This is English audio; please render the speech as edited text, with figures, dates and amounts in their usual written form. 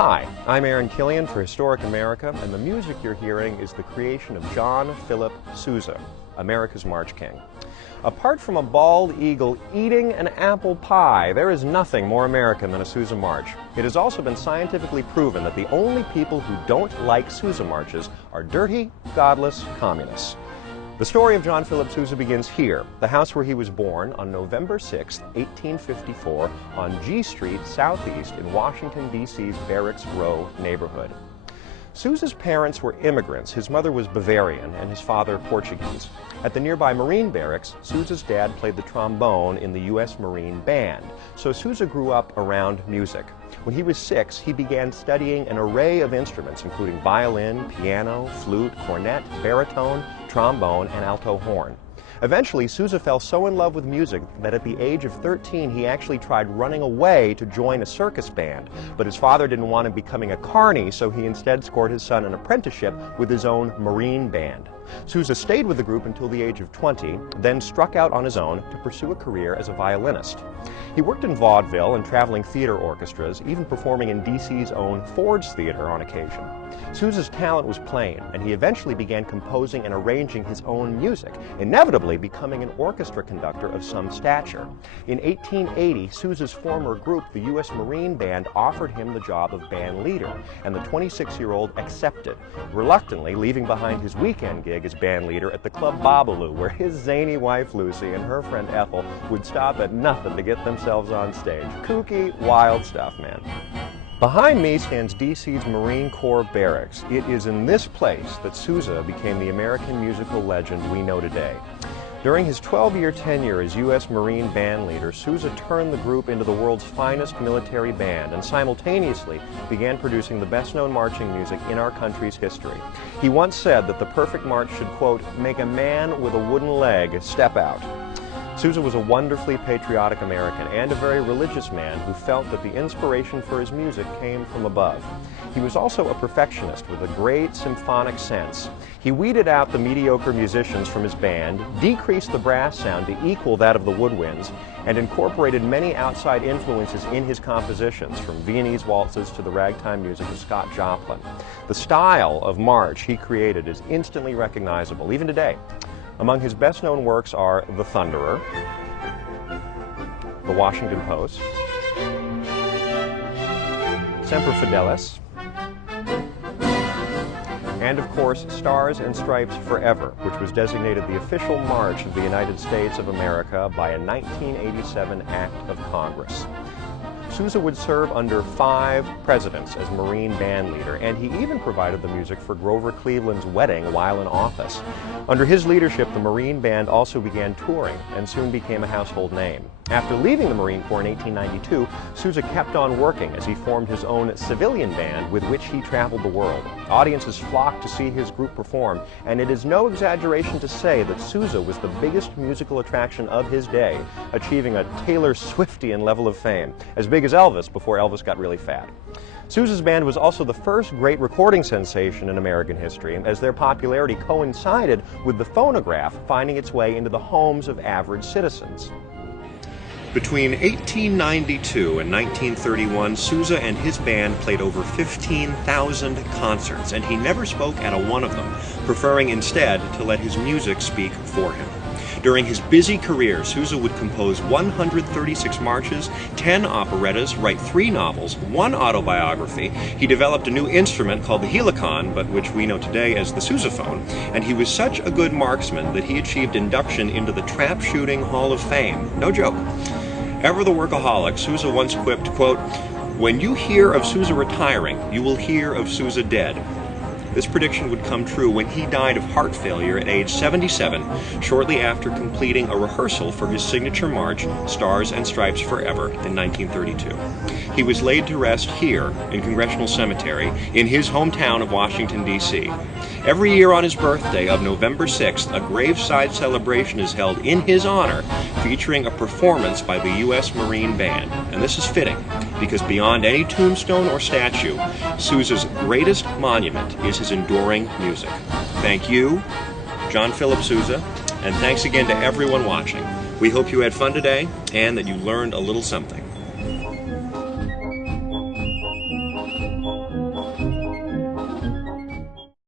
Hi, I'm Aaron Killian for Historic America, and the music you're hearing is the creation of John Philip Sousa, America's March King. Apart from a bald eagle eating an apple pie, there is nothing more American than a Sousa march. It has also been scientifically proven that the only people who don't like Sousa marches are dirty, godless communists. The story of John Philip Sousa begins here, the house where he was born on November 6, 1854, on G Street Southeast in Washington, D.C.'s Barracks Row neighborhood. Sousa's parents were immigrants. His mother was Bavarian and his father Portuguese. At the nearby Marine barracks, Sousa's dad played the trombone in the U.S. Marine Band, so Sousa grew up around music. When he was 6, he began studying an array of instruments, including violin, piano, flute, cornet, baritone, trombone, and alto horn. Eventually, Sousa fell so in love with music that at the age of 13, he actually tried running away to join a circus band. But his father didn't want him becoming a carny, so he instead scored his son an apprenticeship with his own Marine band. Sousa stayed with the group until the age of 20, then struck out on his own to pursue a career as a violinist. He worked in vaudeville and traveling theater orchestras, even performing in D.C.'s own Ford's Theater on occasion. Sousa's talent was plain, and he eventually began composing and arranging his own music, inevitably becoming an orchestra conductor of some stature. In 1880, Sousa's former group, the U.S. Marine Band, offered him the job of band leader, and the 26-year-old accepted, reluctantly leaving behind his weekend gig as band leader at the Club Babalu, where his zany wife Lucy and her friend Ethel would stop at nothing to get themselves on stage. Kooky, wild stuff, man. Behind me stands D.C.'s Marine Corps Barracks. It is in this place that Sousa became the American musical legend we know today. During his 12-year tenure as U.S. Marine band leader, Sousa turned the group into the world's finest military band and simultaneously began producing the best-known marching music in our country's history. He once said that the perfect march should, quote, make a man with a wooden leg step out. Sousa was a wonderfully patriotic American and a very religious man who felt that the inspiration for his music came from above. He was also a perfectionist with a great symphonic sense. He weeded out the mediocre musicians from his band, decreased the brass sound to equal that of the woodwinds, and incorporated many outside influences in his compositions, from Viennese waltzes to the ragtime music of Scott Joplin. The style of march he created is instantly recognizable, even today. Among his best-known works are The Thunderer, The Washington Post, Semper Fidelis, and of course, Stars and Stripes Forever, which was designated the official march of the United States of America by a 1987 Act of Congress. Sousa would serve under 5 presidents as Marine band leader, and he even provided the music for Grover Cleveland's wedding while in office. Under his leadership, the Marine Band also began touring and soon became a household name. After leaving the Marine Corps in 1892, Sousa kept on working as he formed his own civilian band with which he traveled the world. Audiences flocked to see his group perform, and it is no exaggeration to say that Sousa was the biggest musical attraction of his day, achieving a Taylor Swiftian level of fame, as big as Elvis before Elvis got really fat. Sousa's band was also the first great recording sensation in American history, as their popularity coincided with the phonograph finding its way into the homes of average citizens. Between 1892 and 1931, Sousa and his band played over 15,000 concerts, and he never spoke at a one of them, preferring instead to let his music speak for him. During his busy career, Sousa would compose 136 marches, 10 operettas, write 3 novels, 1 autobiography. He developed a new instrument called the helicon, but which we know today as the sousaphone, and he was such a good marksman that he achieved induction into the Trap Shooting Hall of Fame. No joke. Ever the workaholic, Sousa once quipped, quote, "When you hear of Sousa retiring, you will hear of Sousa dead." This prediction would come true when he died of heart failure at age 77, shortly after completing a rehearsal for his signature march, Stars and Stripes Forever, in 1932. He was laid to rest here in Congressional Cemetery in his hometown of Washington, D.C. Every year on his birthday of November 6th, a graveside celebration is held in his honor, featuring a performance by the U.S. Marine Band. And this is fitting, because beyond any tombstone or statue, Sousa's greatest monument is his enduring music. Thank you, John Philip Sousa, and thanks again to everyone watching. We hope you had fun today and that you learned a little something.